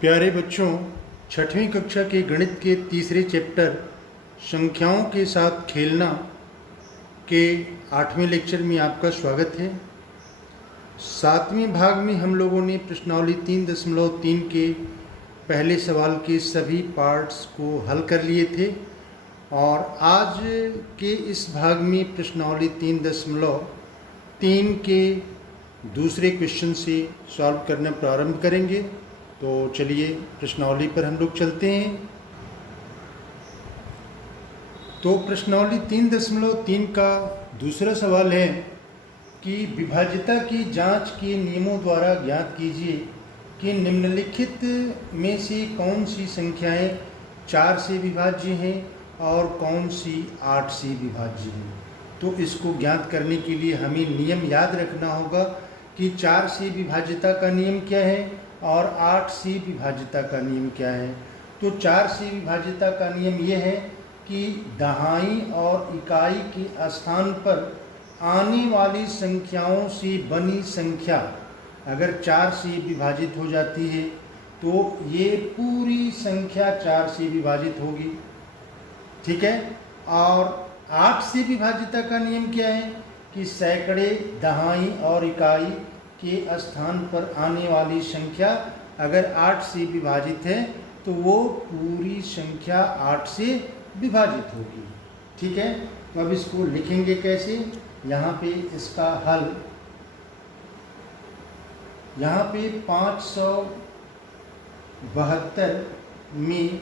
प्यारे बच्चों, छठवीं कक्षा के गणित के तीसरे चैप्टर संख्याओं के साथ खेलना के 8वें लेक्चर में आपका स्वागत है। 7वें भाग में हम लोगों ने प्रश्नावली 3.3 के पहले सवाल के सभी पार्ट्स को हल कर लिए थे और आज के इस भाग में प्रश्नावली 3.3 के दूसरे क्वेश्चन से सॉल्व करना प्रारंभ करेंगे। तो चलिए प्रश्नावली पर हम लोग चलते हैं। तो प्रश्नावली 3.3 का दूसरा सवाल है कि विभाज्यता की जांच के नियमों द्वारा ज्ञात कीजिए कि निम्नलिखित में से कौन सी संख्याएं 4 से विभाज्य हैं और कौन सी 8 से विभाज्य हैं। तो इसको ज्ञात करने के लिए हमें नियम याद रखना होगा कि 4 से विभाज्यता का नियम क्या है और 8 से विभाज्यता का नियम क्या है। तो 4 से विभाज्यता का नियम यह है कि दहाई और इकाई के स्थान पर आने वाली संख्याओं से बनी संख्या अगर 4 से विभाजित हो जाती है तो ये पूरी संख्या 4 से विभाजित होगी, ठीक है। और 8 से विभाज्यता का नियम क्या है कि सैकड़े, दहाई और इकाई के स्थान पर आने वाली संख्या अगर 8 से विभाजित है तो वो पूरी संख्या 8 से विभाजित होगी, ठीक है। तो अब इसको लिखेंगे कैसे। यहाँ पे इसका हल, यहाँ पे 572 में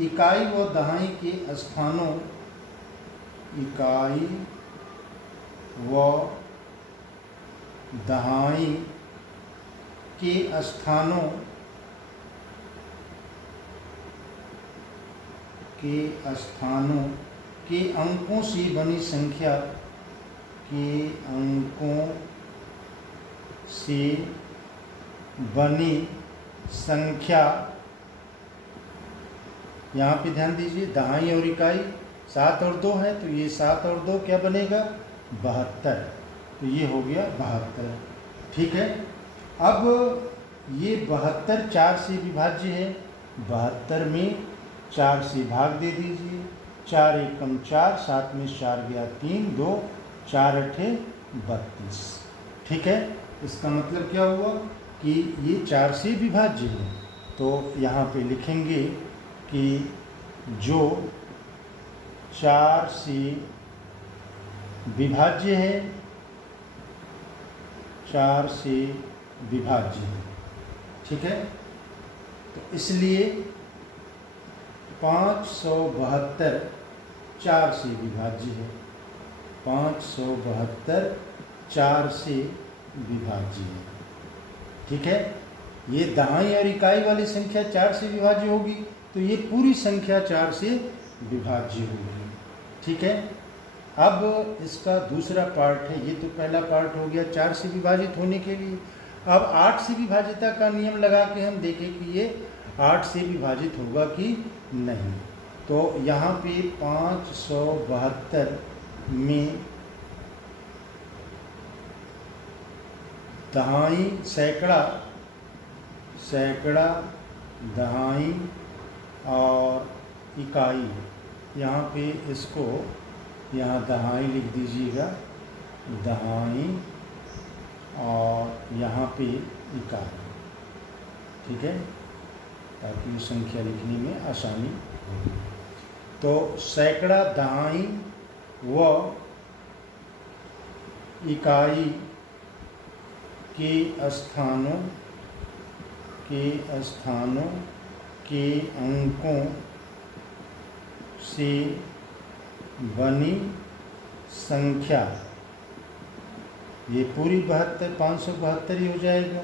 इकाई व दहाई के स्थानों, इकाई व दहाई के स्थानों के अंकों से बनी संख्या के अंकों से बनी संख्या, यहाँ पे ध्यान दीजिए दहाई और इकाई 7 और 2 है तो ये 7 और 2 क्या बनेगा 72। तो ये हो गया 72, ठीक है। अब ये 72 4 से विभाज्य है। 72 में 4 से भाग दे दीजिए। 4 एकम 4, 7 में 4 गया 3, 2 4 अठे 32, ठीक है। इसका मतलब क्या हुआ कि ये 4 से विभाज्य है। तो यहाँ पे लिखेंगे कि जो 4 से विभाज्य है, 4 से विभाज्य है, ठीक है। तो इसलिए 572 4 से विभाज्य है। 572 4 से विभाज्य है, ठीक है। ये दहाई और इकाई वाली संख्या 4 से विभाज्य होगी तो ये पूरी संख्या 4 से विभाज्य होगी, ठीक है। अब इसका दूसरा पार्ट है, ये तो पहला पार्ट हो गया 4 से विभाजित होने के लिए। अब 8 से विभाज्यता का नियम लगा के हम देखें कि ये 8 से विभाजित होगा कि नहीं। तो यहाँ पे 572 में दहाई सैकड़ा दहाई और इकाई, यहाँ पे इसको यहाँ दहाई लिख दीजिएगा, दहाई और यहाँ पे इकाई, ठीक है, ताकि संख्या लिखने में आसानी होगी। तो सैकड़ा दहाई व इकाई के स्थानों के अंकों से बनी संख्या, ये पूरी 572 ही हो जाएगा।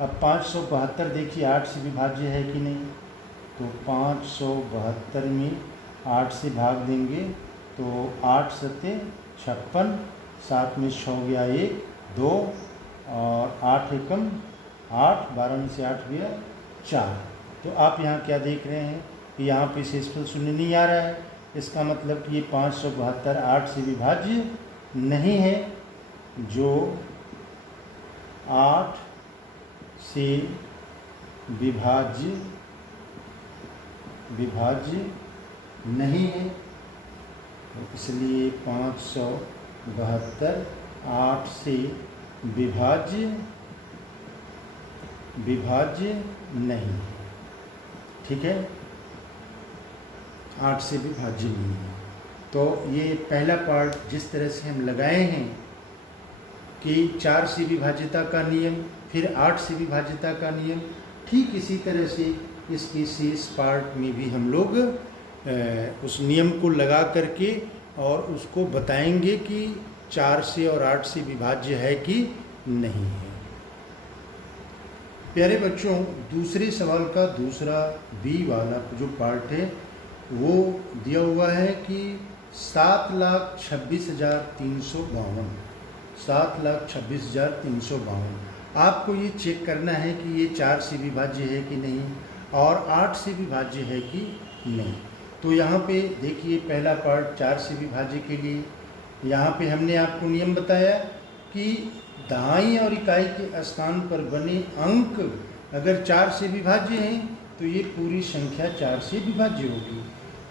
अब 572 देखिए 8 से विभाज्य है कि नहीं। तो 572 में 8 से भाग देंगे तो 8 सत्ते 56, 7 में 6 गया 1, 2 और 8 एकम 8, 12 में से 8 गया 4। तो आप यहाँ क्या देख रहे हैं कि यहाँ पे शेषफल शून्य नहीं आ रहा है। इसका मतलब कि ये 572 8 से विभाज्य नहीं है, जो 8 से विभाज्य नहीं है, तो इसलिए 572 8 से विभाज्य नहीं, ठीक है, 8 से विभाज्य नहीं है। तो ये पहला पार्ट जिस तरह से हम लगाए हैं कि 4 से विभाज्यता का नियम, फिर 8 से विभाज्यता का नियम, ठीक इसी तरह से इसके शेष पार्ट में भी हम लोग उस नियम को लगा करके और उसको बताएंगे कि 4 से और 8 से विभाज्य है कि नहीं है। प्यारे बच्चों, दूसरे सवाल का दूसरा बी वाला जो पार्ट है वो दिया हुआ है कि 7,26,352 7,26,352। आपको ये चेक करना है कि ये 4 से विभाज्य है कि नहीं और 8 से विभाज्य है कि नहीं। तो यहाँ पे देखिए पहला पार्ट 4 से विभाज्य के लिए यहाँ पे हमने आपको नियम बताया कि दहाई और इकाई के स्थान पर बने अंक अगर 4 से विभाज्य हैं तो ये पूरी संख्या 4 से विभाज्य होगी।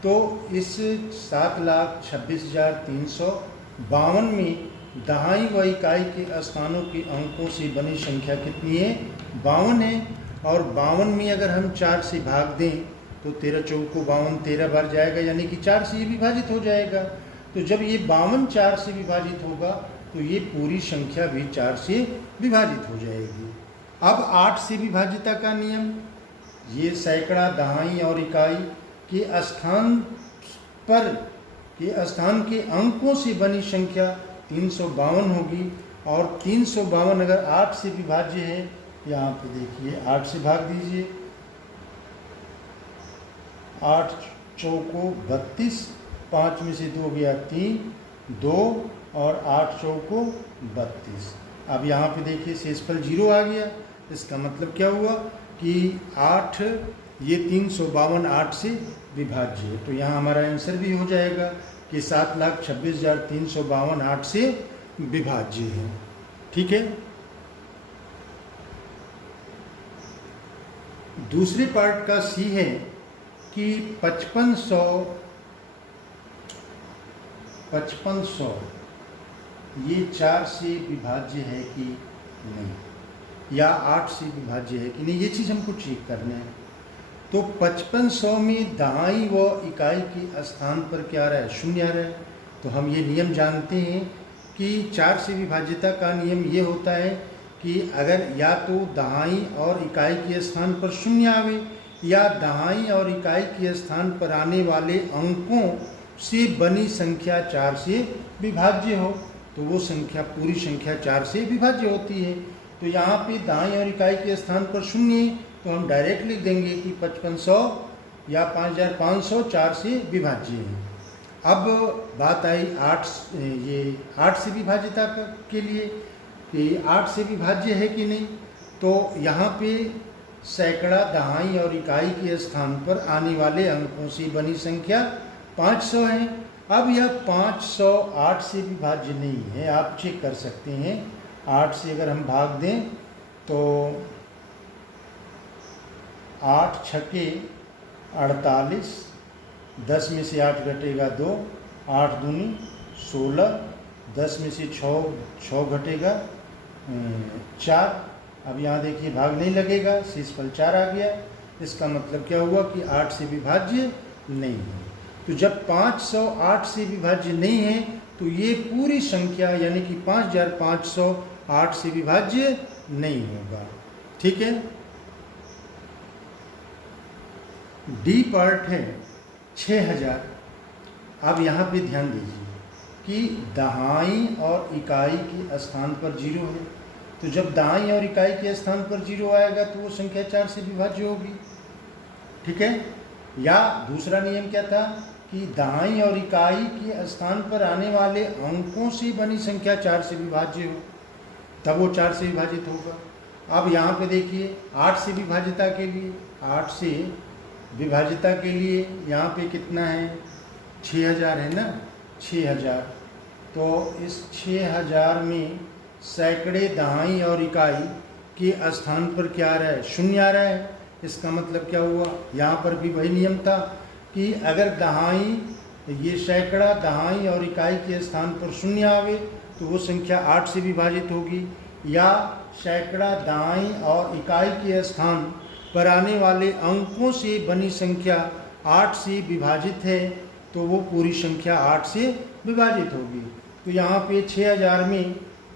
तो इस 7,26,352 में दहाई व इकाई के स्थानों के अंकों से बनी संख्या कितनी है? 52 है। और 52 में अगर हम 4 से भाग दें तो 13 चौको 52 13 बार जाएगा, यानी कि 4 से ये विभाजित हो जाएगा। तो जब ये 52 4 से विभाजित होगा तो ये पूरी संख्या भी 4 से विभाजित हो जाएगी। अब 8 से विभाज्यता का नियम, ये सैकड़ा, दहाई और इकाई के स्थान के अंकों से बनी संख्या 352 होगी। और 352 अगर 8 से विभाज्य है, यहाँ पे देखिए 8 से भाग दीजिए, 8 चौको 32, 5 में से 2 गया 3, 2 और 8 चौको 32। अब यहाँ पे देखिए शेषफल 0 आ गया। इसका मतलब क्या हुआ कि 8 ये 352 8 से विभाज्य है। तो यहाँ हमारा आंसर भी हो जाएगा कि 7,26,352 8 से विभाज्य है। ठीक है। दूसरे पार्ट का सी है कि 5500 ये 4 से विभाज्य है कि नहीं, या 8 से विभाज्य है कि नहीं, ये चीज़ हमको चेक करना है। तो 5500 में दहाई व इकाई के स्थान पर क्या आ रहा है? 0 आ रहा है। तो हम ये नियम जानते हैं कि 4 से विभाज्यता का नियम ये होता है कि अगर या तो दहाई और इकाई के स्थान पर 0 आवे या दहाई और इकाई के स्थान पर आने वाले अंकों से बनी संख्या 4 से विभाज्य हो, तो वो संख्या पूरी संख्या 4 से विभाज्य होती है। तो यहाँ पे दहाई और इकाई के स्थान पर 0 है, तो हम डायरेक्ट लिख देंगे कि 5500 या 5500 4 से विभाज्य है। अब बात आई 8 से विभाज्यता के लिए कि 8 से विभाज्य है कि नहीं। तो यहाँ पे सैकड़ा, दहाई और इकाई के स्थान पर आने वाले अंकों से बनी संख्या 500 है। अब यह 500 8 से विभाज्य नहीं है, आप चेक कर सकते हैं। 8 से अगर हम भाग दें तो 8 छके 48, 10 में से 8 घटेगा 2, 8 दूनी 16, 10 में से 6 घटेगा 4। अब यहाँ देखिए भाग नहीं लगेगा, शेषफल 4 आ गया। इसका मतलब क्या हुआ कि 8 से विभाज्य नहीं है। तो जब 500 8 से विभाज्य नहीं है तो ये पूरी संख्या यानी कि 5500 8 से विभाज्य नहीं होगा। ठीक है। डी पार्ट है 6000। अब यहाँ पे ध्यान दीजिए कि दहाई और इकाई के स्थान पर 0 है। तो जब दहाई और इकाई के स्थान पर 0 आएगा तो वो संख्या 4 से विभाज्य होगी। ठीक है। या दूसरा नियम क्या था कि दहाई और इकाई के स्थान पर आने वाले अंकों से बनी संख्या 4 से विभाज्य हो, तब वो 4 से विभाजित होगा। अब यहाँ पे देखिए 8 से विभाज्यता के लिए, 8 से विभाज्यता के लिए यहाँ पे कितना है? 6000 है ना, 6000। तो इस 6000 में सैकड़े, दहाई और इकाई के स्थान पर क्या आ रहा है? 0 आ रहा है। इसका मतलब क्या हुआ, यहाँ पर भी वही नियम था कि अगर दहाई, ये सैकड़ा, दहाई और इकाई के स्थान पर शून्य आवे तो वो संख्या 8 से विभाजित होगी, या सैकड़ा, दहाई और इकाई के स्थान पर आने वाले अंकों से बनी संख्या 8 से विभाजित है तो वो पूरी संख्या 8 से विभाजित होगी। तो यहाँ पे 6000 में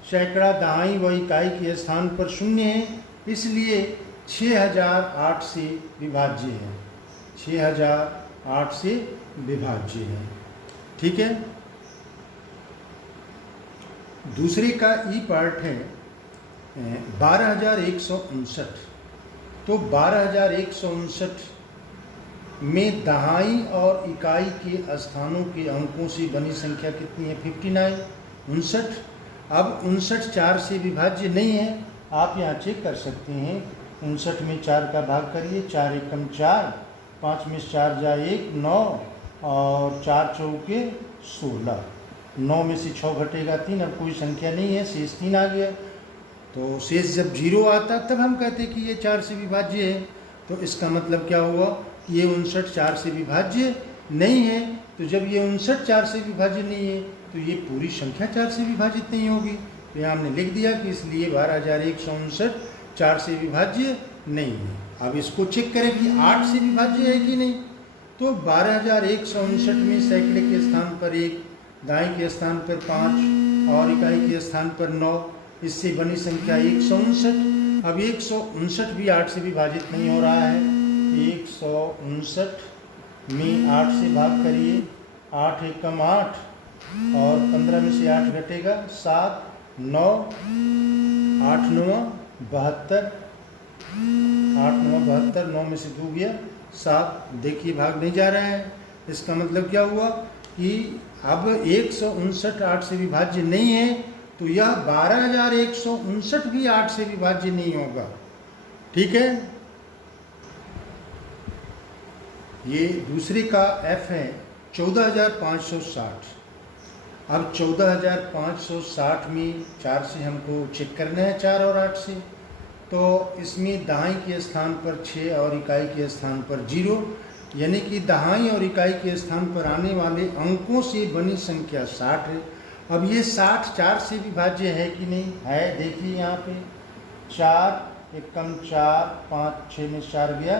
सैकड़ा, दहाई व इकाई के स्थान पर शून्य है, इसलिए 6000 8 से विभाज्य है, 6000 8 से विभाज्य है। ठीक है। दूसरे का ई पार्ट है 12159। तो 12159 में दहाई और इकाई के स्थानों के अंकों से बनी संख्या कितनी है, 59, 59। अब 59 4 से विभाज्य नहीं है, आप यहाँ चेक कर सकते हैं। 59 में 4 का भाग करिए, 4 एकम 4, 5 में 4 जा 1, 9 और 4 चौके 16, 9 में से 6 घटेगा 3, अब कोई संख्या नहीं है, शेष 3 आ गया। तो शेष जब 0 आता तब हम कहते कि ये 4 से विभाज्य है। तो इसका मतलब क्या हुआ, ये 59 4 से विभाज्य नहीं है। तो जब ये 59 4 से विभाज्य नहीं है तो ये पूरी संख्या 4 से विभाजित नहीं होगी। तो यहाँ हमने लिख दिया कि इसलिए 12159 4 से विभाज्य नहीं है। अब इसको चेक करें कि 8 से विभाज्य है कि नहीं। तो 12159 में सैकड़े के स्थान पर 1, दाई के स्थान पर 5 और इकाई के स्थान पर 9, इससे बनी संख्या 159। अब 159 भी 8 से विभाजित नहीं हो रहा है। 159 में 8 से भाग करिए, 8 एकम 8 और 15 में से 8 घटेगा 7, 9, 8 9 72, 8 9 72, 9 में से 2 गया 7। देखिए भाग नहीं जा रहा है। इसका मतलब क्या हुआ कि अब 159 8 से विभाज्य नहीं है, तो यह 12159 भी 8 से विभाज्य नहीं होगा। ठीक है। ये दूसरे का एफ है 14560। अब 14560 में 4 से हमको चेक करना है, 4 और 8 से। तो इसमें दहाई के स्थान पर 6 और इकाई के स्थान पर 0, यानी कि दहाई और इकाई के स्थान पर आने वाले अंकों से बनी संख्या 60 है। अब ये 60 4 से विभाज्य है कि नहीं है, देखिए यहाँ पे 4 एकम 4, 5 6 में 4 गया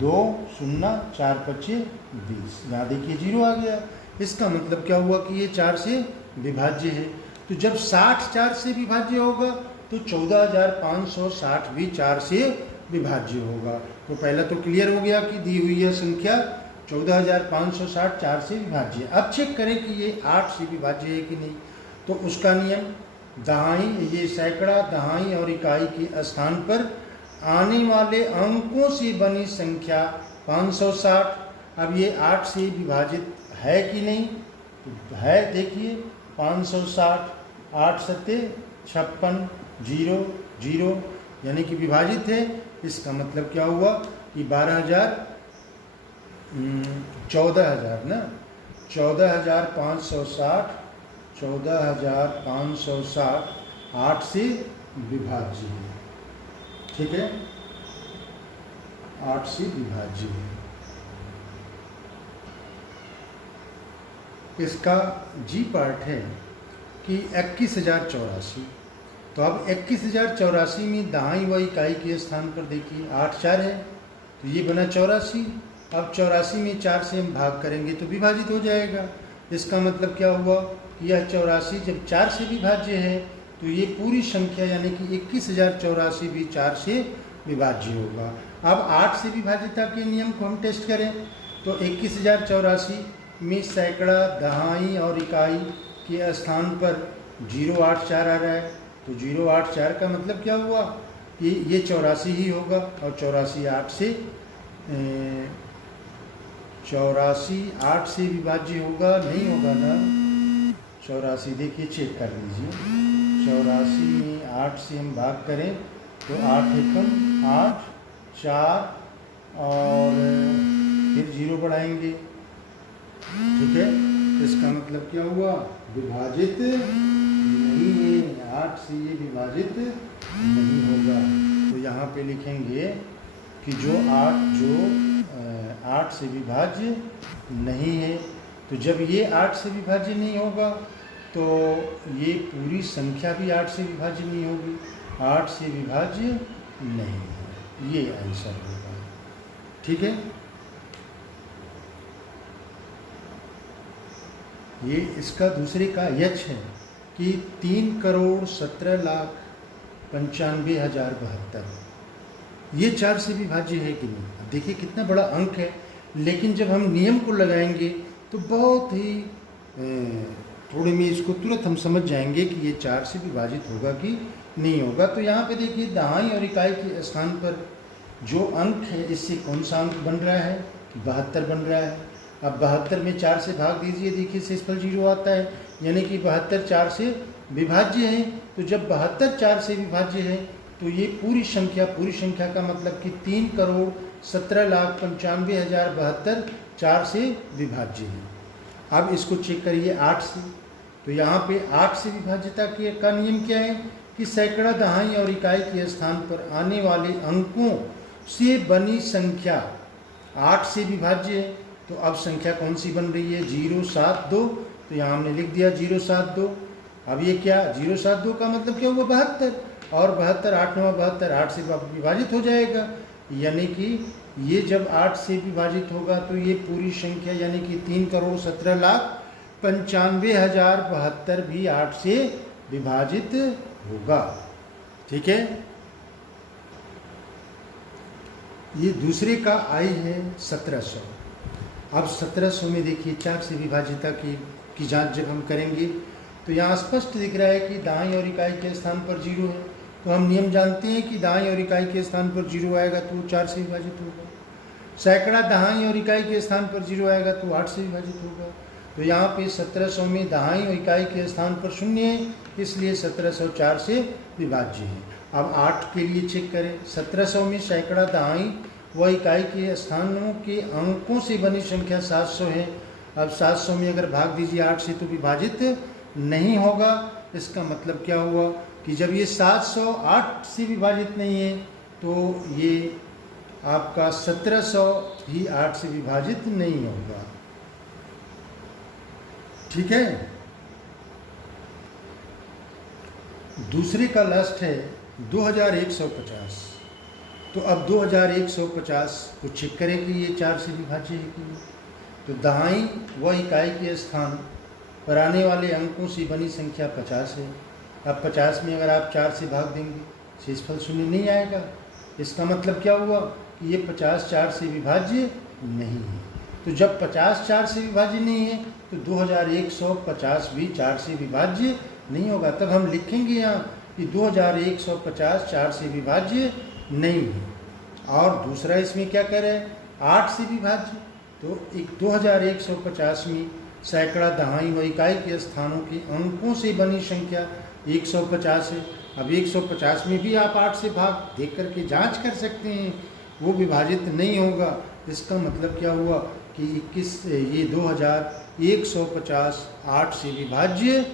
2 0, 4 25 20, यहाँ देखिए 0 आ गया। इसका मतलब क्या हुआ कि ये 4 से विभाज्य है। तो जब 60 4 से विभाज्य होगा तो 14560 भी 4 से विभाज्य होगा। तो पहला तो क्लियर हो गया कि दी हुई यह संख्या 14560 4 से विभाज्य है। अब चेक करें कि ये 8 से विभाज्य है कि नहीं। तो उसका नियम, दहाई, ये सैकड़ा, दहाई और इकाई के स्थान पर आने वाले अंकों से बनी संख्या 560। अब ये 8 से विभाजित है कि नहीं, तो है। देखिए 560, 8 सत्ते 56, 0 0, यानी कि विभाजित है। इसका मतलब क्या हुआ कि 14000 ना, 14560, 14560 8 से विभाज्य है। ठीक है, 8 से विभाज्य है। इसका जी पार्ट है कि 21084। तो अब 21084 में दहाई व इकाई के स्थान पर देखिए 8 4 है, तो ये बना 84। अब 84 में 4 से हम भाग करेंगे तो विभाजित हो जाएगा। इसका मतलब क्या हुआ कि यह 84 जब 4 से विभाज्य है तो ये पूरी संख्या यानी कि 21084 भी 4 से विभाज्य होगा। अब 8 से विभाज्यता के नियम को हम टेस्ट करें तो 21084 में सैकड़ा, दहाई और इकाई के स्थान पर 084 आ रहा है। तो 084 का मतलब क्या हुआ कि ये 84 ही होगा, और 84 8 से 84 8 से विभाज्य होगा, नहीं होगा ना। 84 देखिए चेक कर लीजिए, 84 में 8 से हम भाग करें तो 8 एकम 8, 4 और फिर 0 बढ़ाएंगे। ठीक है, इसका मतलब क्या हुआ, विभाजित नहीं है, 8 से ये विभाजित नहीं होगा। तो यहाँ पे लिखेंगे कि जो 8 से विभाज्य नहीं है। तो जब ये 8 से विभाज्य नहीं होगा तो ये पूरी संख्या भी 8 से विभाज्य नहीं होगी, 8 से विभाज्य नहीं है, ये आंसर होगा। ठीक है, ये इसका दूसरे का यच है कि 3,17,95,072 ये 4 से विभाज्य है कि नहीं। अब देखिए कितना बड़ा अंक है, लेकिन जब हम नियम को लगाएंगे तो बहुत ही थोड़े में इसको तुरंत हम समझ जाएंगे कि ये 4 से विभाजित होगा कि नहीं होगा। तो यहाँ पे देखिए दहाई और इकाई के स्थान पर जो अंक है इससे कौन सा अंक बन रहा है, 72 बन रहा है। अब 72 में 4 से भाग दीजिए, देखिए शेषफल 0 आता है, यानी कि 72 4 से विभाज्य है। तो जब 72 4 से विभाज्य है तो ये पूरी संख्या का मतलब कि 3,17,95,072 4 से विभाज्य है। अब इसको चेक करिए 8 से, तो यहाँ पे 8 से विभाज्यता का नियम क्या है कि सैकड़ा, दहाई और इकाई के स्थान पर आने वाले अंकों से बनी संख्या 8 से विभाज्य है। तो अब संख्या कौन सी बन रही है, 072। तो यहाँ हमने लिख दिया 072। अब ये क्या, 072 का मतलब क्या हुआ, 72, और 72 8 9 72 8 से विभाजित हो जाएगा, यानी कि ये जब 8 से विभाजित होगा तो ये पूरी संख्या यानी कि 3,17,95,072 भी 8 से विभाजित होगा। ठीक है, ये दूसरे का आई है 1700। अब 1700 में देखिए 4 से विभाजिता की जांच जब हम करेंगे तो यहाँ स्पष्ट दिख रहा है कि दाएं और इकाई के स्थान पर 0 है। तो हम नियम जानते हैं कि दाएं और इकाई के स्थान पर 0 आएगा तो 4 से विभाजित होगा। सैकड़ा दहाई और इकाई के स्थान पर 0 आएगा तो 8 से विभाजित होगा। तो यहाँ पे 1700 में दहाई और इकाई के स्थान पर 0 है, इसलिए 1700 4 से विभाज्य है। अब 8 के लिए चेक करें, 1700 में सैकड़ा, दहाई व इकाई के स्थानों के अंकों से बनी संख्या 700 है। अब 700 में अगर भाग दीजिए 8 से तो विभाजित नहीं होगा। इसका मतलब क्या हुआ कि जब ये 700 8 से विभाजित नहीं है तो ये आपका 1700 भी 8 से विभाजित नहीं होगा। ठीक है, दूसरे का लास्ट है 2150। तो अब 2150 को चेक करें कि ये 4 से विभाज्य है कि नहीं। तो दहाई व इकाई के स्थान पर आने वाले अंकों से बनी संख्या 50 है। अब 50 में अगर आप 4 से भाग देंगे शेषफल 0 नहीं आएगा। इसका मतलब क्या हुआ कि ये 50 4 से विभाज्य नहीं है। तो जब 50 4 से विभाज्य नहीं है तो 2150 भी 4 से विभाज्य नहीं होगा। तब हम लिखेंगे यहाँ कि 2150 4 से विभाज्य नहीं है। और दूसरा इसमें क्या कह रहे हैं, 8 से विभाज्य। तो 2150 में सैकड़ा, दहाई व इकाई के स्थानों के अंकों से बनी संख्या 150 है। अब 150 में भी आप 8 से भाग देख करके जांच कर सकते हैं, वो विभाजित नहीं होगा। इसका मतलब क्या हुआ कि 2150 8 से विभाज्य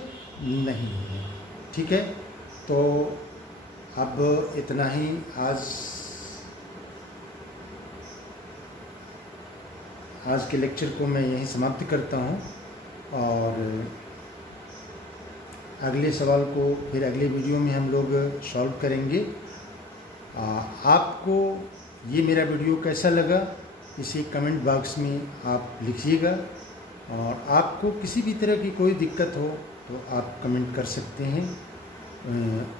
नहीं है। ठीक है, तो अब इतना ही आज के लेक्चर को मैं यहीं समाप्त करता हूँ, और अगले सवाल को फिर अगले वीडियो में हम लोग सॉल्व करेंगे। आपको ये मेरा वीडियो कैसा लगा इसे कमेंट बॉक्स में आप लिखिएगा, और आपको किसी भी तरह की कोई दिक्कत हो तो आप कमेंट कर सकते हैं।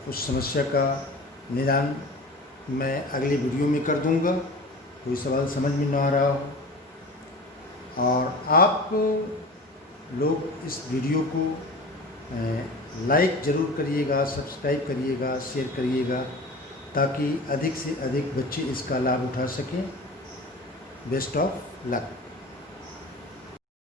उस समस्या का निदान मैं अगले वीडियो में कर दूंगा। कोई सवाल समझ में ना आ रहा हो, और आप लोग इस वीडियो को लाइक ज़रूर करिएगा, सब्सक्राइब करिएगा, शेयर करिएगा, ताकि अधिक से अधिक बच्चे इसका लाभ उठा सकें। Best of luck.